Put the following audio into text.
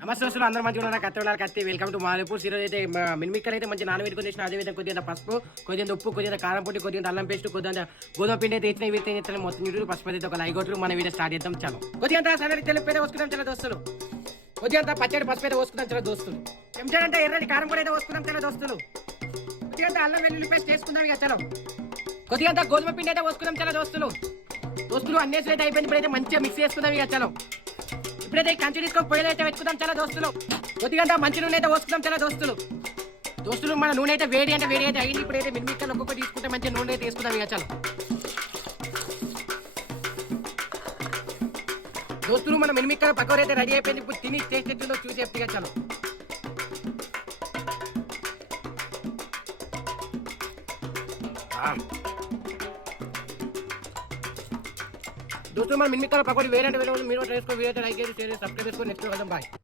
నమస్తే వస్తున్నారు అందరూ మంచిగా ఉన్నారు కత్తి వెళ్ళాలి కత్తి వెల్కమ్ టు మాలిపూర్ ఈరోజు అయితే మినిమిక్కలు అయితే మంచి నానబెట్టుకుని చేసిన అదే విధంగా కొద్దిగా పసుపు కొద్దిగా ఉప్పు కొద్దిగా కారం పొడి కొద్దిగా అల్లం పేస్ట్ కొద్దిగా గోధుమ పిండి అయితే ఇచ్చిన వీటి చేస్తాను మొత్తం చూడు పసుపు అయితే ఒక లైగొట్లు మన వీడియో స్టార్ట్ చేద్దాం చాలు కొద్దిగా సన్నడి తెలుపు అయితే వస్తున్నాం చాలా దోస్తులు కొద్దిగా పచ్చడి పసుపు అయితే వస్తున్నాం చాలా దోస్తులు చెంచాలంటే ఎర్రటి కారం పొడి అయితే వస్తున్నాం చాలా దోస్తులు కొద్దిగా అల్లం వెల్లుల్లి పేస్ట్ చేసుకుందాం ఇక చలో కొద్దిగా గోధుమ పిండి అయితే వస్తున్నాం చాలా దోస్తులు అన్నేసి అయితే అయిపోయింది ఇప్పుడైతే మంచిగా మిక్స్ చేసుకుందాం ఇక చలో ఇప్పుడైతే కంచి తీసుకొని పొయ్యిలో అయితే పెట్టుకుందాం చాలా దోస్తులు కొద్దిగా మంచి నూనె అయితే పోసుకుందాం చాలా దోస్తులు మన నూనె అయితే వేడి అయితే అయింది ఇప్పుడైతే మినిమిక్కలు ఒక్కొక్క తీసుకుంటే మంచి నూనె అయితే తీసుకుందాం ఇక చాలా దోస్తులు మన మినిమిక్కలు పక్కన అయితే రెడీ అయిపోయింది ఇప్పుడు తిని టేస్ట్ ఎట్టుందో చూసి చెప్తే చాలు దోస్తులు మన మినిమిక్కలు పక్కన వేరే మీరు వేసుకో వీడియో లైక్ చేసి సబ్స్క్రైబ్ చేసుకొని నెక్స్ట్ వెళ్దాం బాయ్.